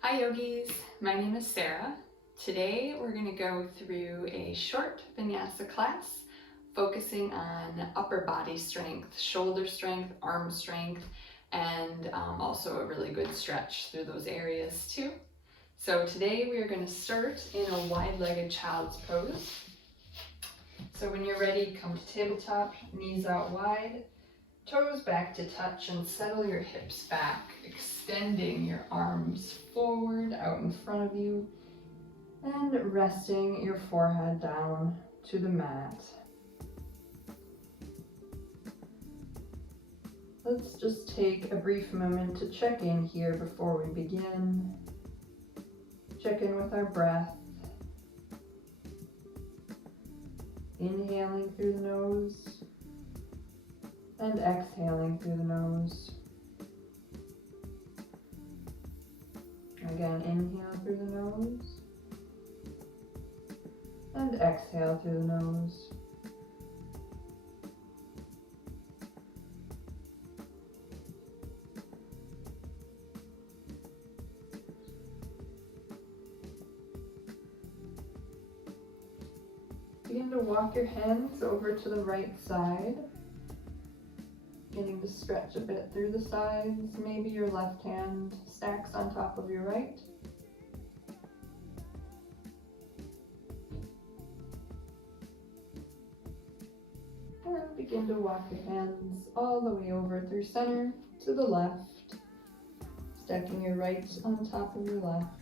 Hi yogis, my name is Sara. Today we're going to go through a short vinyasa class focusing on upper body strength, shoulder strength, arm strength, and also a really good stretch through those areas too. So today we are going to start in a wide-legged child's pose. So when you're ready, come to tabletop, knees out wide, toes back to touch, and settle your hips back, extending your arms forward out in front of you and resting your forehead down to the mat. Let's just take a brief moment to check in here before we begin. Check in with our breath. Inhaling through the nose and exhaling through the nose. Again, inhale through the nose and exhale through the nose. Begin to walk your hands over to the right side. Beginning to stretch a bit through the sides. Maybe your left hand stacks on top of your right. And begin to walk your hands all the way over through center to the left. Stacking your right on top of your left.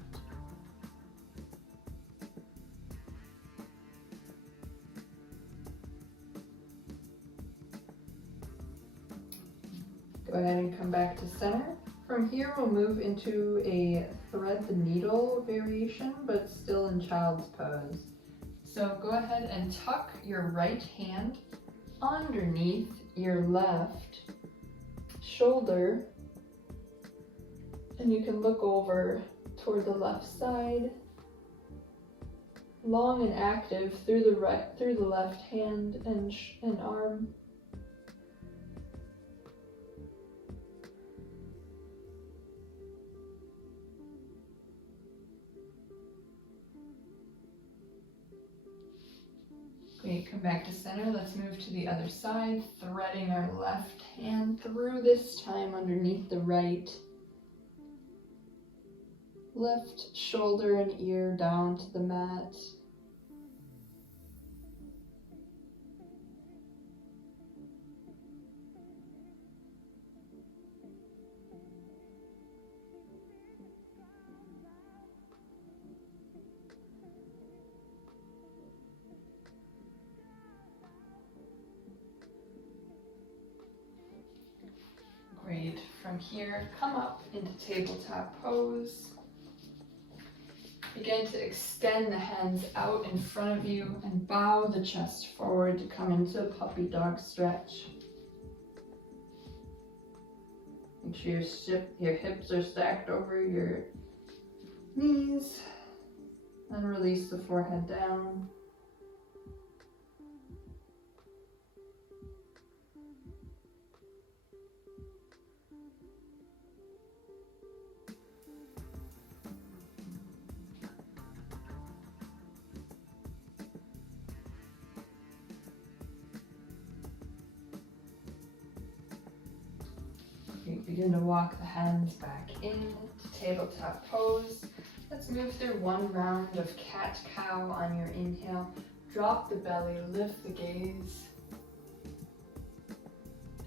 Go ahead and come back to center. From here, we'll move into a thread the needle variation, but still in child's pose. So go ahead and tuck your right hand underneath your left shoulder, and you can look over toward the left side, long and active through the left hand and arm. Great, come back to center. Let's move to the other side, threading our left hand through, this time underneath the right. Left shoulder and ear down to the mat. Great. From here, come up into tabletop pose. Begin to extend the hands out in front of you and bow the chest forward to come into a puppy dog stretch. Make sure your hips are stacked over your knees and release the forehead down. Begin to walk the hands back in to tabletop pose. Let's move through one round of cat-cow on your inhale. Drop the belly, lift the gaze.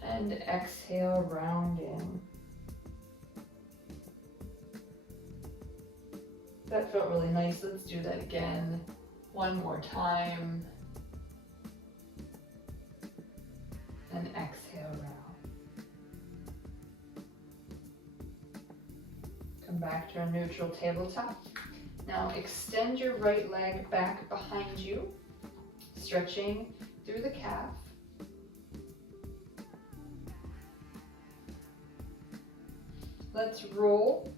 And exhale, round in. That felt really nice. Let's do that again. One more time. And exhale, round. Come back to a neutral tabletop. Now extend your right leg back behind you, stretching through the calf. Let's roll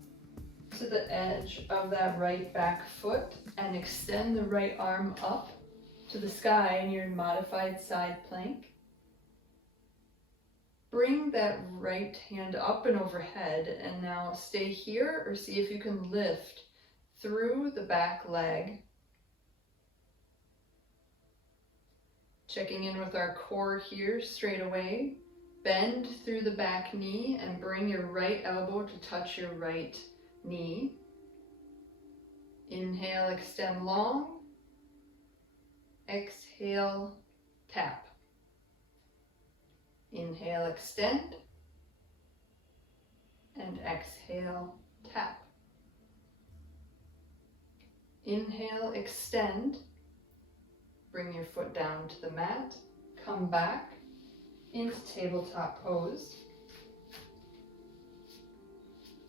to the edge of that right back foot and extend the right arm up to the sky in your modified side plank. Bring that right hand up and overhead, and now stay here or see if you can lift through the back leg. Checking in with our core here straight away. Bend through the back knee and bring your right elbow to touch your right knee. Inhale, extend long. Exhale, tap. Inhale, extend. And exhale, tap. Inhale, extend. Bring your foot down to the mat. Come back into tabletop pose.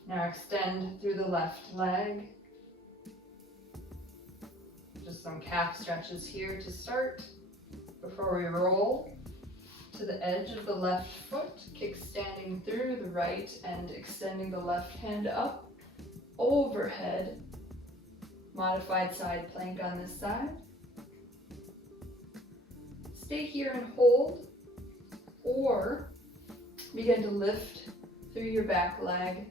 Now extend through the left leg. Just some calf stretches here to start before we roll to the edge of the left foot, kickstanding through the right and extending the left hand up, overhead, modified side plank on this side. Stay here and hold, or begin to lift through your back leg.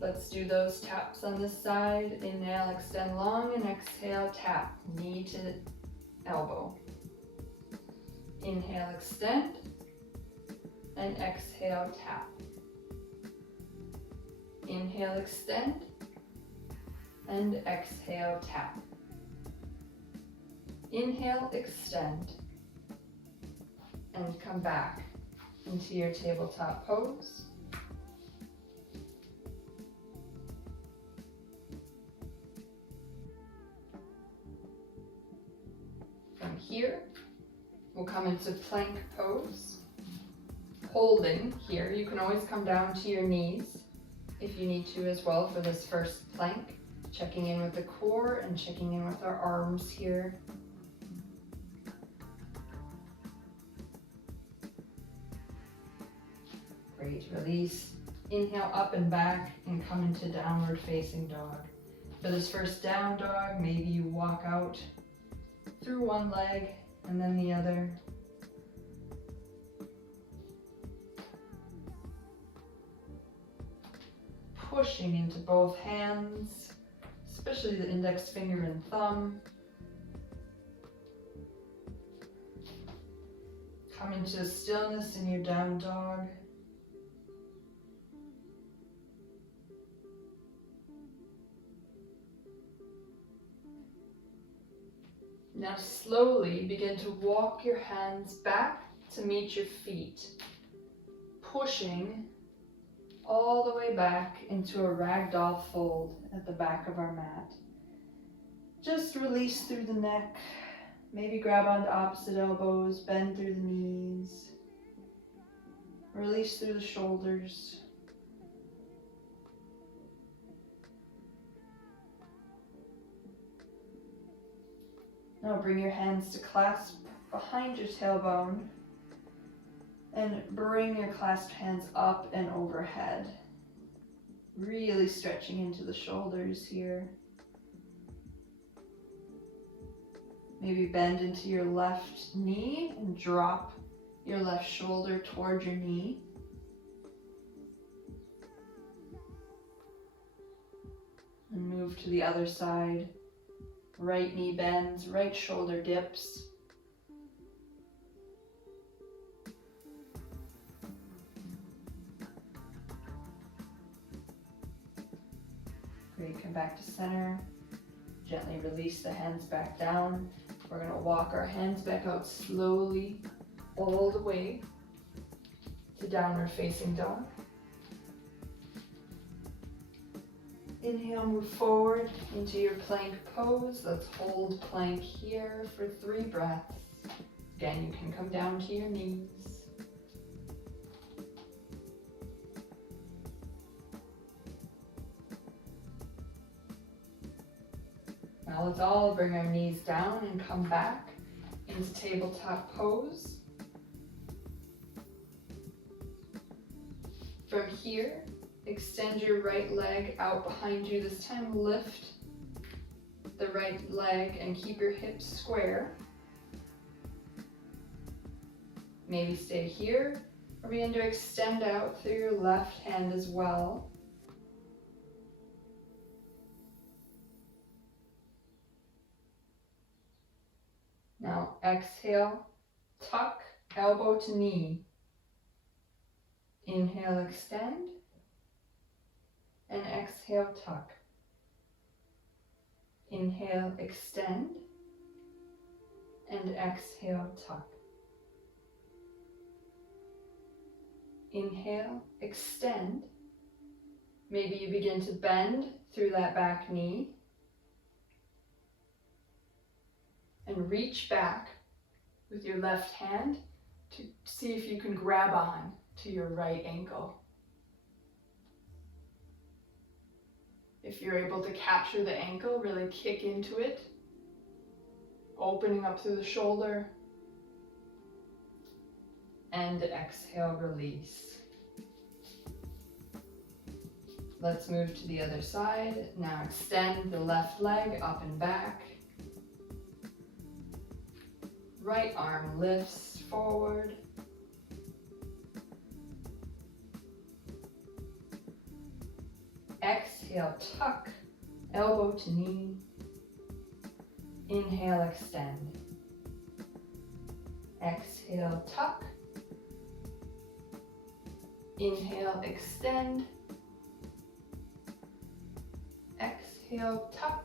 Let's do those taps on this side. Inhale, extend long, and exhale, tap, knee to elbow. Inhale, extend, and exhale, tap. Inhale, extend, and exhale, tap. Inhale, extend, and come back into your tabletop pose. From here, we'll come into plank pose. Holding here, you can always come down to your knees if you need to as well for this first plank. Checking in with the core and checking in with our arms here. Great, release. Inhale up and back and come into downward facing dog. For this first down dog, maybe you walk out through one leg and then the other. Pushing into both hands, especially the index finger and thumb. Come into stillness in your down dog. Now slowly begin to walk your hands back to meet your feet, pushing all the way back into a ragdoll fold at the back of our mat. Just release through the neck, maybe grab onto opposite elbows, bend through the knees, release through the shoulders. Now bring your hands to clasp behind your tailbone and bring your clasped hands up and overhead. Really stretching into the shoulders here. Maybe bend into your left knee and drop your left shoulder toward your knee. And move to the other side. Right knee bends, right shoulder dips. Great, come back to center. Gently release the hands back down. We're going to walk our hands back out slowly all the way to downward facing dog. Inhale, move forward into your plank pose. Let's hold plank here for 3 breaths. Again, you can come down to your knees. Now let's all bring our knees down and come back into tabletop pose. From here, extend your right leg out behind you. This time lift the right leg and keep your hips square. Maybe stay here We're going to extend out through your left hand as well. Now exhale, tuck, elbow to knee. Inhale, extend, and exhale, tuck. Inhale, extend, and exhale, tuck. Inhale, extend. Maybe you begin to bend through that back knee. And reach back with your left hand to see if you can grab on to your right ankle. If you're able to capture the ankle, really kick into it, opening up through the shoulder, and exhale, release. Let's move to the other side. Now extend the left leg up and back. Right arm lifts forward. Exhale, tuck, elbow to knee. Inhale, extend. Exhale, tuck. Inhale, extend. Exhale, tuck.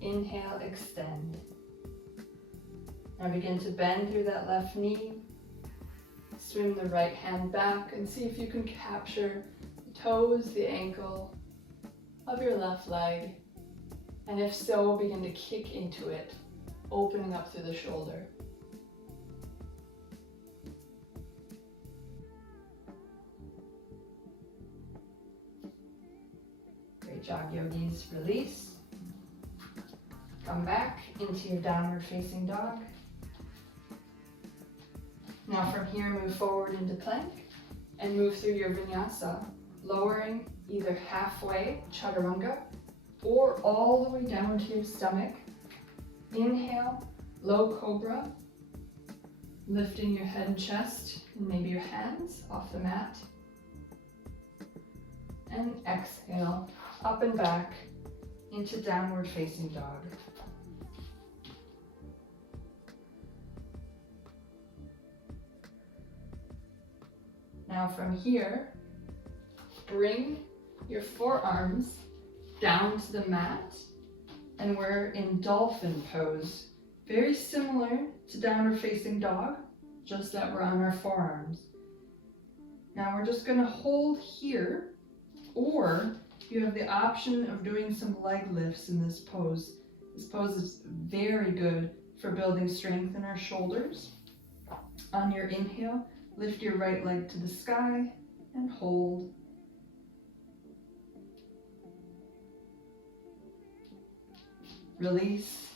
Inhale, extend. Now begin to bend through that left knee. Swing the right hand back and see if you can capture the toes, the ankle of your left leg. And if so, begin to kick into it, opening up through the shoulder. Great job, yogis. Release. Come back into your downward facing dog. Now from here, move forward into plank and move through your vinyasa, lowering either halfway, chaturanga, or all the way down to your stomach. Inhale, low cobra, lifting your head and chest and maybe your hands off the mat. And exhale, up and back into downward facing dog. Now from here, bring your forearms down to the mat, and we're in dolphin pose. Very similar to downward facing dog, just that we're on our forearms. Now we're just going to hold here, or you have the option of doing some leg lifts in this pose. This pose is very good for building strength in our shoulders. On your inhale, lift your right leg to the sky and hold. Release.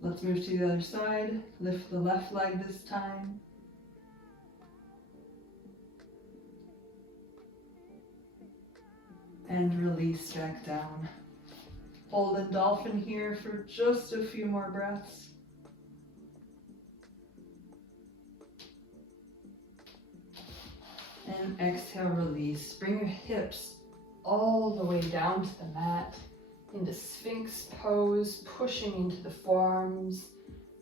Let's move to the other side. Lift the left leg this time. And release back down. Hold in dolphin here for just a few more breaths. And exhale, release. Bring your hips all the way down to the mat into Sphinx pose, pushing into the forearms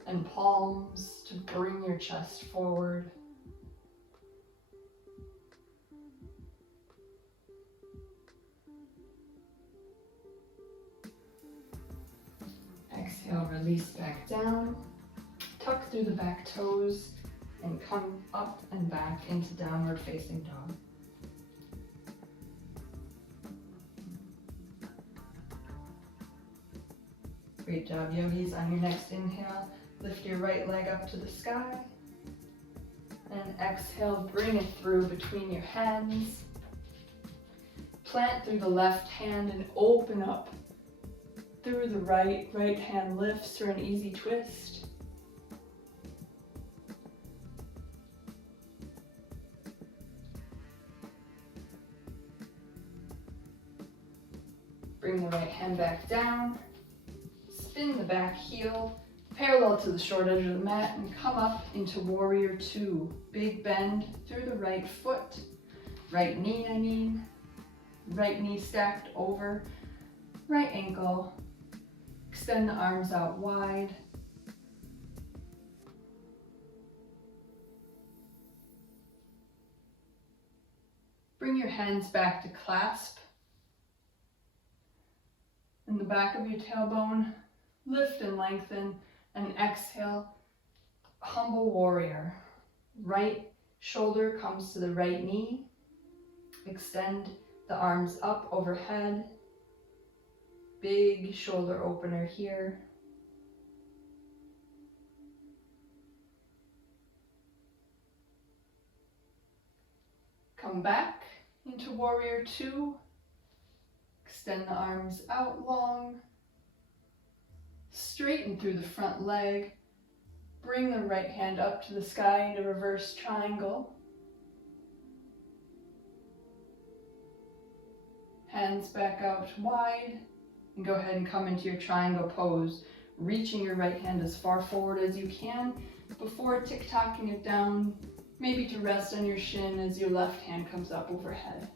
and palms to bring your chest forward. Exhale, release back down. Tuck through the back toes and come up and back into downward facing dog. Great job, yogis. On your next inhale, lift your right leg up to the sky. And exhale, bring it through between your hands. Plant through the left hand and open up through the right. Right hand lifts for an easy twist. Bring the right hand back down. Spin the back heel parallel to the short edge of the mat, and come up into warrior two. Big bend through the right foot, right knee right knee stacked over right ankle. Extend the arms out wide. Bring your hands back to clasp. In the back of your tailbone, lift and lengthen, and exhale, humble warrior. Right shoulder comes to the right knee. Extend the arms up overhead. Big shoulder opener here. Come back into warrior two. Extend the arms out long. Straighten through the front leg. Bring the right hand up to the sky into reverse triangle. Hands back out wide. And go ahead and come into your triangle pose, reaching your right hand as far forward as you can before tick-tocking it down, maybe to rest on your shin as your left hand comes up overhead.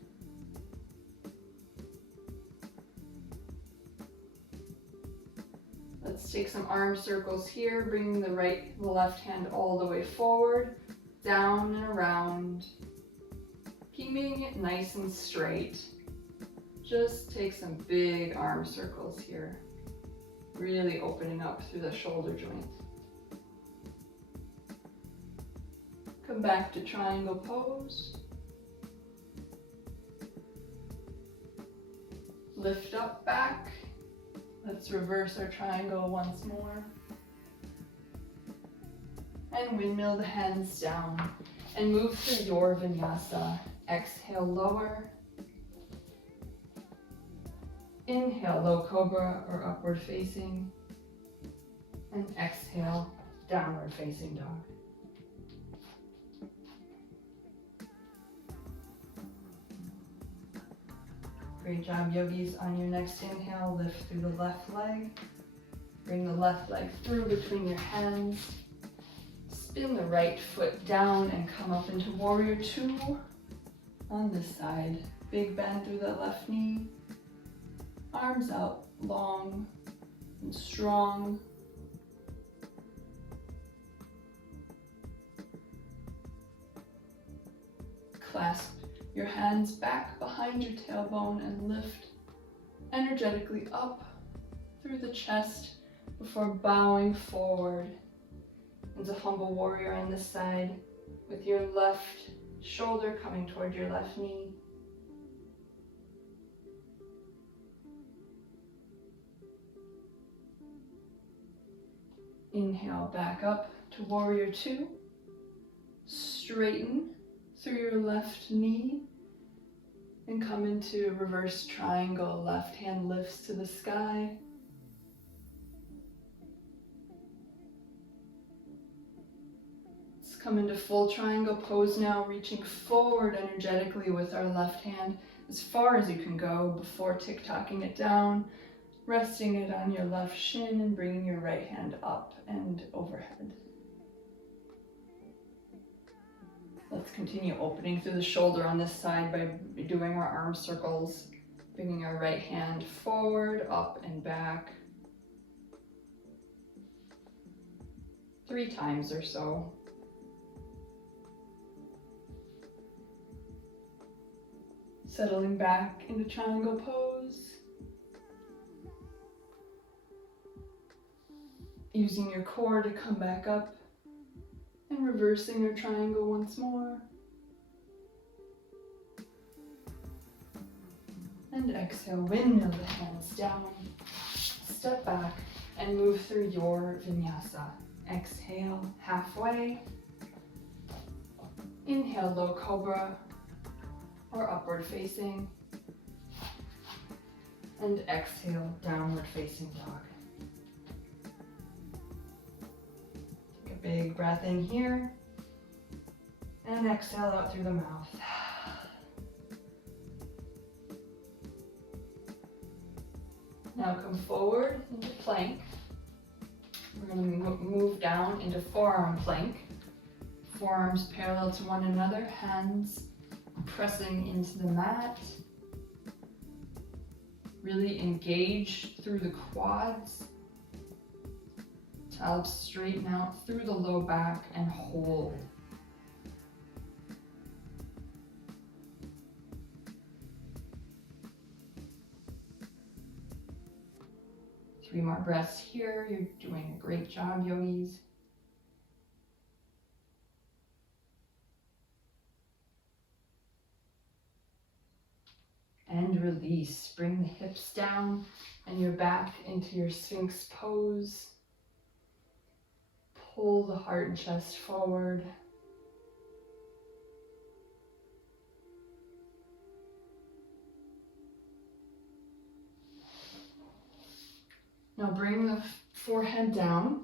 Let's take some arm circles here, bringing the left hand all the way forward, down and around, keeping it nice and straight. Just take some big arm circles here, really opening up through the shoulder joint. Come back to triangle pose. Lift up back. Let's reverse our triangle once more. And windmill the hands down and move through your vinyasa. Exhale, lower. Inhale, low cobra or upward facing. And exhale, downward facing dog. Great job, yogis. On your next inhale, lift through the left leg. Bring the left leg through between your hands. Spin the right foot down and come up into warrior two on this side. Big bend through the left knee. Arms out long and strong. Clasp your hands back behind your tailbone and lift energetically up through the chest before bowing forward into humble warrior on this side with your left shoulder coming toward your left knee. Inhale back up to warrior two. Straighten through your left knee and come into reverse triangle. Left hand lifts to the sky. Let's come into full triangle pose now, reaching forward energetically with our left hand as far as you can go before tick-tocking it down. Resting it on your left shin and bringing your right hand up and overhead. Let's continue opening through the shoulder on this side by doing our arm circles, bringing our right hand forward, up and back. 3 times or so. Settling back into triangle pose. Using your core to come back up and reversing your triangle once more. And exhale, windmill the hands down. Step back and move through your vinyasa. Exhale, halfway. Inhale, low cobra or upward facing. And exhale, downward facing dog. Big breath in here and exhale out through the mouth. Now come forward into plank. We're And then move down into forearm plank. Forearms parallel to one another, hands pressing into the mat. Really engage through the quads to help straighten out through the low back and hold. Three more breaths here. You're doing a great job, yogis. And release. Bring the hips down and your back into your Sphinx pose. Pull the heart and chest forward. Now bring the forehead down.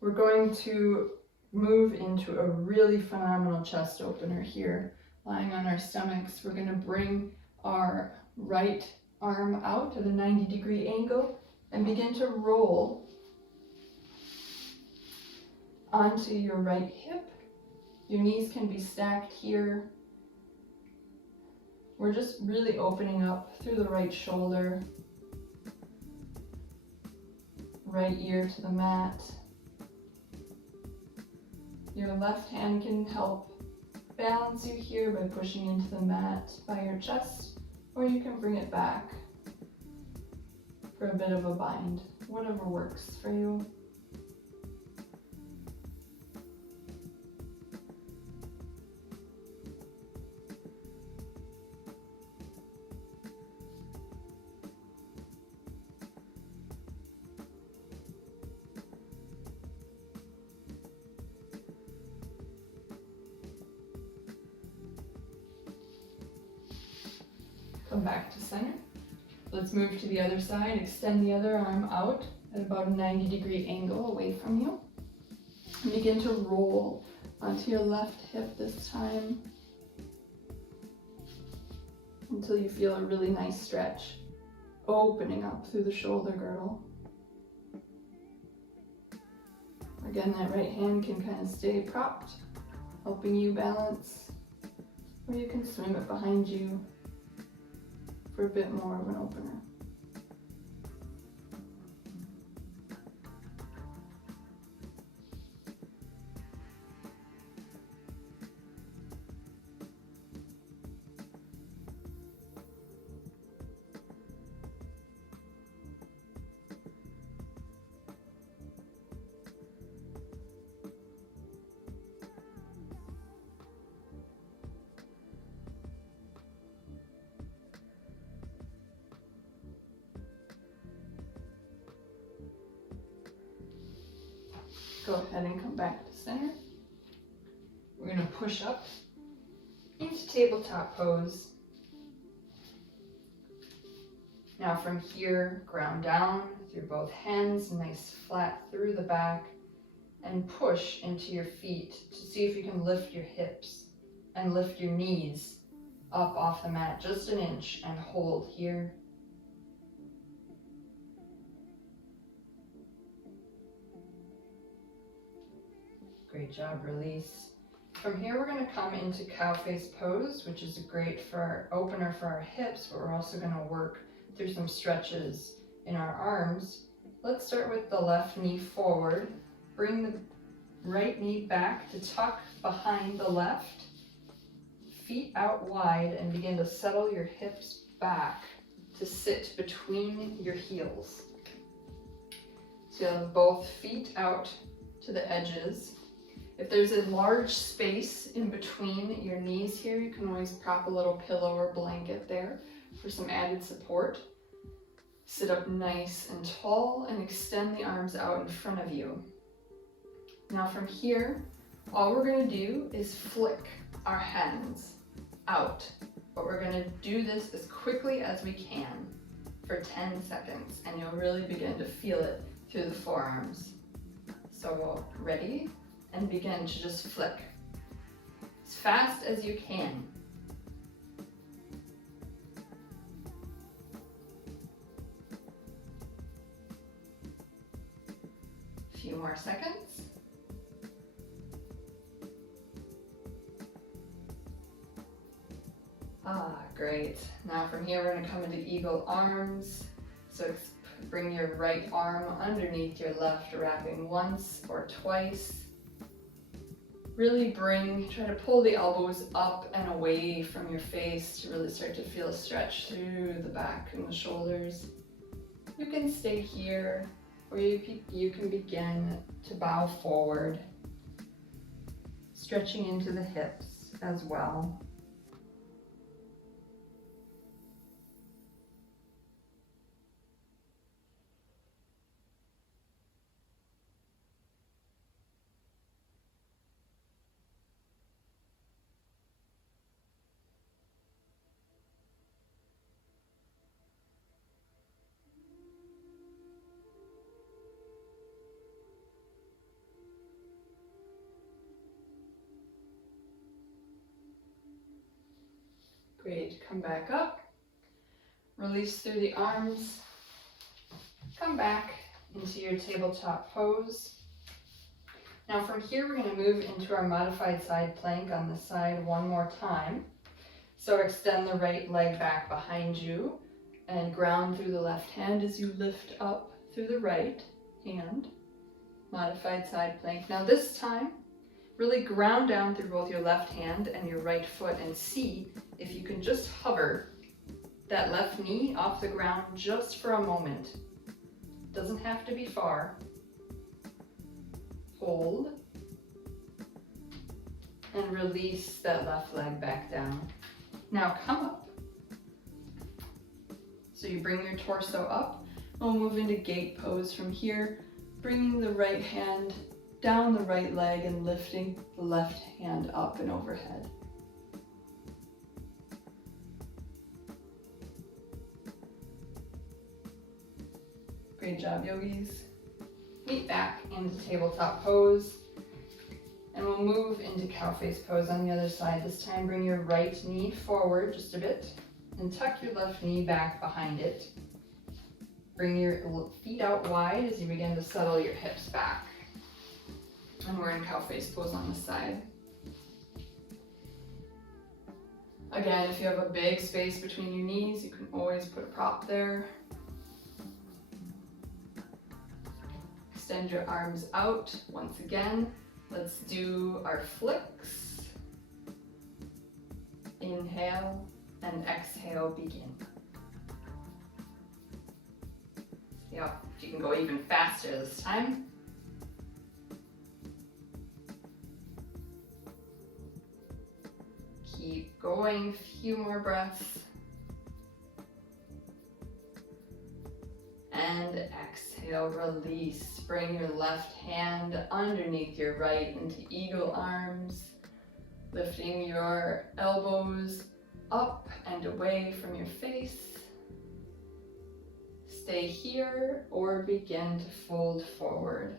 We're going to move into a really phenomenal chest opener here. Lying on our stomachs, we're going to bring our right arm out at a 90-degree angle and begin to roll onto your right hip. Your knees can be stacked here. We're just really opening up through the right shoulder, right ear to the mat. Your left hand can help balance you here by pushing into the mat by your chest, or you can bring it back for a bit of a bind, whatever works for you. Come back to center. Let's move to the other side. Extend the other arm out at about a 90-degree angle away from you. And begin to roll onto your left hip this time until you feel a really nice stretch, opening up through the shoulder girdle. Again, that right hand can kind of stay propped, helping you balance, or you can swing it behind you for a bit more of an opener. Go ahead and come back to center. We're going to push up into tabletop pose. Now from here, ground down through both hands, nice flat through the back, and push into your feet to see if you can lift your hips and lift your knees up off the mat just an inch and hold here. Great job, release. From here, we're going to come into cow face pose, which is a great for our opener for our hips, but we're also going to work through some stretches in our arms. Let's start with the left knee forward. Bring the right knee back to tuck behind the left. Feet out wide and begin to settle your hips back to sit between your heels. So you'll have both feet out to the edges. If there's a large space in between your knees here, you can always prop a little pillow or blanket there for some added support. Sit up nice and tall and extend the arms out in front of you. Now from here, all we're going to do is flick our hands out. But we're going to do this as quickly as we can for 10 seconds, and you'll really begin to feel it through the forearms. So ready? And begin to just flick as fast as you can. few more seconds. Great. Now from here we're going to come into eagle arms. So bring your right arm underneath your left, wrapping once or twice. Really try to pull the elbows up and away from your face to really start to feel a stretch through the back and the shoulders. You can stay here, or you can begin to bow forward, stretching into the hips as well. Great, come back up, release through the arms, come back into your tabletop pose. Now from here we're going to move into our modified side plank on the side one more time. So extend the right leg back behind you and ground through the left hand as you lift up through the right hand. Modified side plank. Now this time, really ground down through both your left hand and your right foot and see if you can just hover that left knee off the ground just for a moment. Doesn't have to be far. Hold. And release that left leg back down. Now come up. So you bring your torso up. We'll move into gate pose from here, bringing the right hand down the right leg and lifting the left hand up and overhead. Great job, yogis. Meet back into tabletop pose. And we'll move into cow face pose on the other side. This time bring your right knee forward just a bit and tuck your left knee back behind it. Bring your feet out wide as you begin to settle your hips back. And we're in cow face pose on this side. Again, if you have a big space between your knees, you can always put a prop there. Extend your arms out once again. Let's do our flicks. Inhale and exhale, begin. Yep, you can go even faster this time. Keep going, few more breaths. And exhale, release. Bring your left hand underneath your right into eagle arms, lifting your elbows up and away from your face. Stay here or begin to fold forward.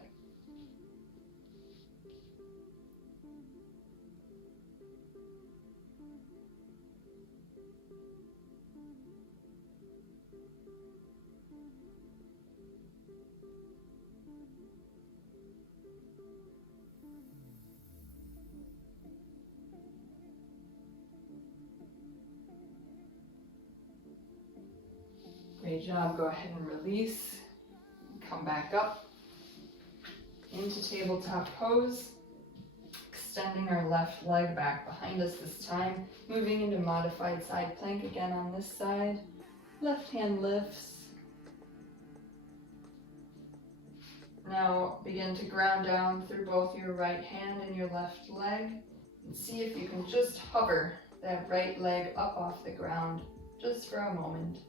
Great job. Go ahead and release. Come back up into tabletop pose. Extending our left leg back behind us this time. Moving into modified side plank again on this side. Left hand lifts. Now begin to ground down through both your right hand and your left leg. And see if you can just hover that right leg up off the ground just for a moment.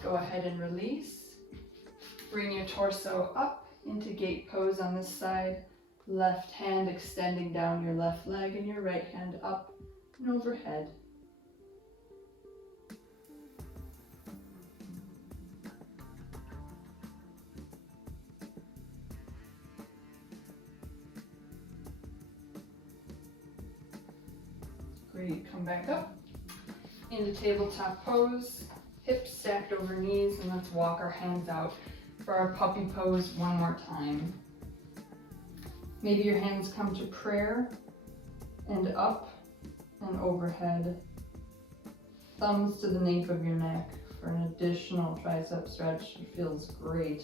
Go ahead and release. Bring your torso up into gate pose on this side. Left hand extending down your left leg and your right hand up and overhead. Great, come back up into tabletop pose. Hips stacked over knees, and let's walk our hands out for our puppy pose one more time. Maybe your hands come to prayer and up and overhead. Thumbs to the nape of your neck for an additional tricep stretch. It feels great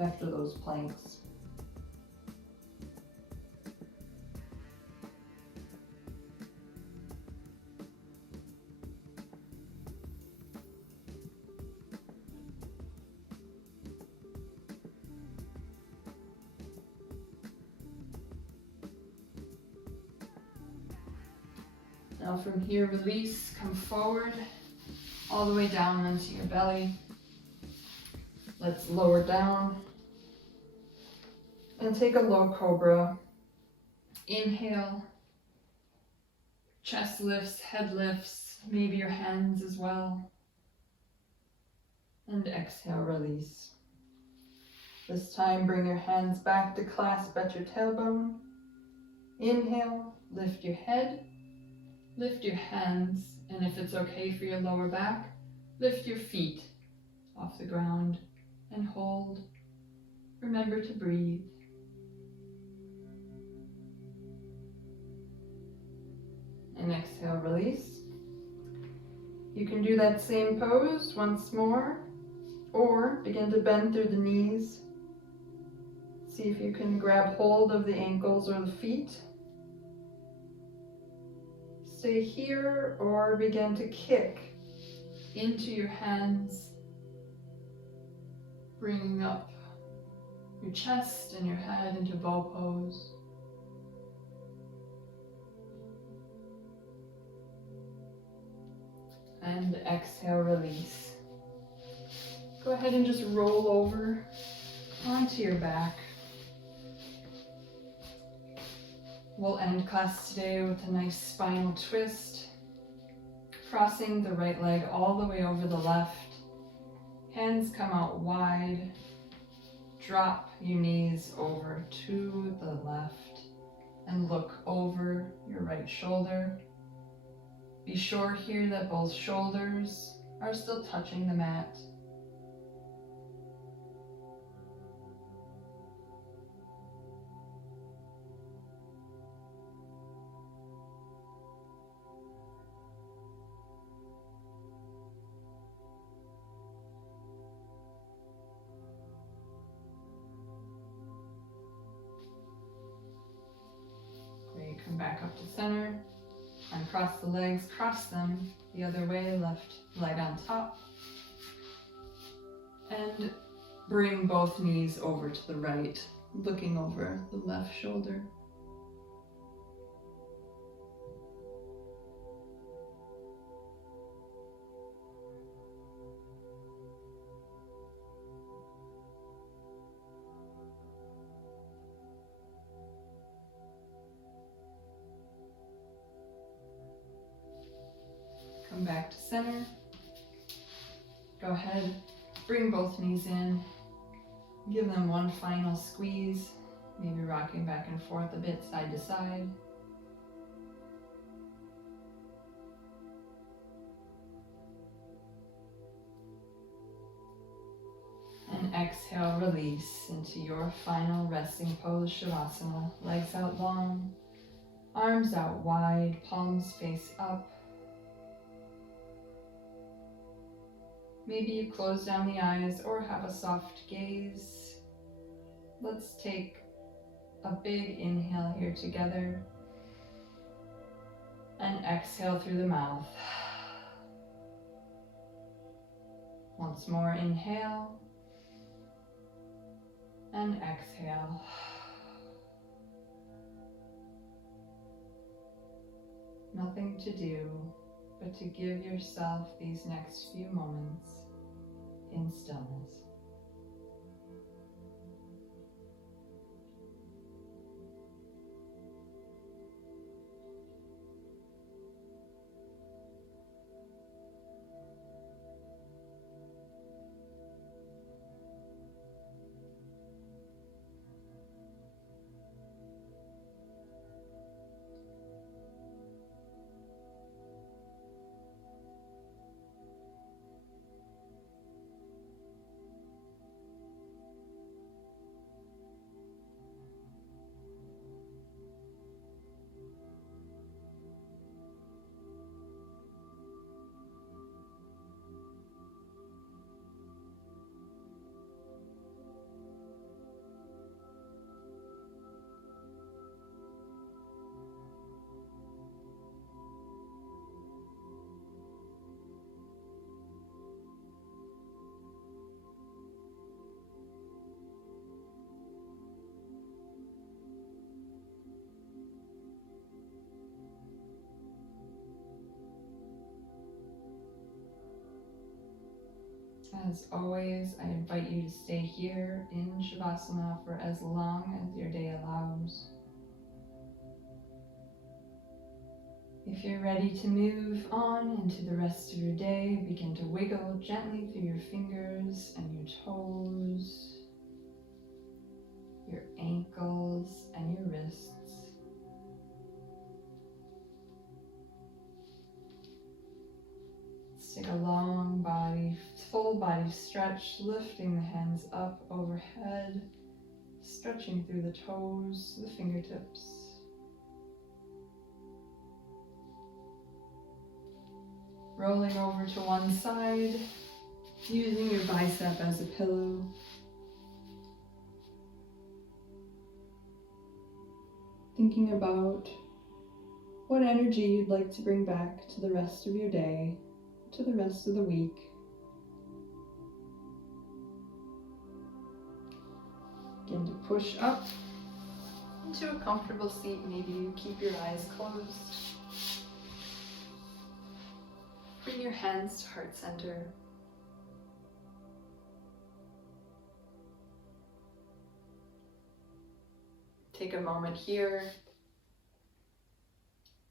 after those planks. Now from here, release, come forward, all the way down into your belly. Let's lower down and take a low cobra. Inhale, chest lifts, head lifts, maybe your hands as well. And exhale, release. This time, bring your hands back to clasp at your tailbone. Inhale, lift your head. Lift your hands, and if it's okay for your lower back, lift your feet off the ground and hold. Remember to breathe. And exhale, release. You can do that same pose once more, or begin to bend through the knees. See if you can grab hold of the ankles or the feet. Stay here or begin to kick into your hands, bringing up your chest and your head into bow pose. And exhale, release. Go ahead and just roll over onto your back. We'll end class today with a nice spinal twist, crossing the right leg all the way over the left. Hands come out wide. Drop your knees over to the left and look over your right shoulder. Be sure here that both shoulders are still touching the mat. Great, come back up to center. Uncross the legs, cross them the other way, left leg on top. And bring both knees over to the right, looking over the left shoulder. Come back to center. Go ahead, bring both knees in. Give them one final squeeze, maybe rocking back and forth a bit side to side. And exhale, release into your final resting pose, Shavasana. Legs out long, arms out wide, palms face up. Maybe you close down the eyes or have a soft gaze. Let's take a big inhale here together and exhale through the mouth. Once more, inhale and exhale. Nothing to do but to give yourself these next few moments in stillness. As always, I invite you to stay here in Shavasana for as long as your day allows. If you're ready to move on into the rest of your day, begin to wiggle gently through your fingers and your toes, your ankles and your wrists. Let's take a long body, full body stretch, lifting the hands up overhead, stretching through the toes, the fingertips. Rolling over to one side, using your bicep as a pillow. Thinking about what energy you'd like to bring back to the rest of your day, to the rest of the week. Begin to push up into a comfortable seat. Maybe you keep your eyes closed. Bring your hands to heart center. Take a moment here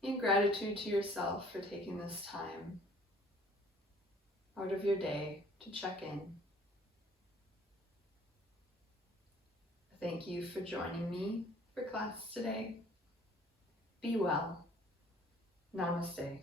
in gratitude to yourself for taking this time out of your day to check in. Thank you for joining me for class today. Be well. Namaste.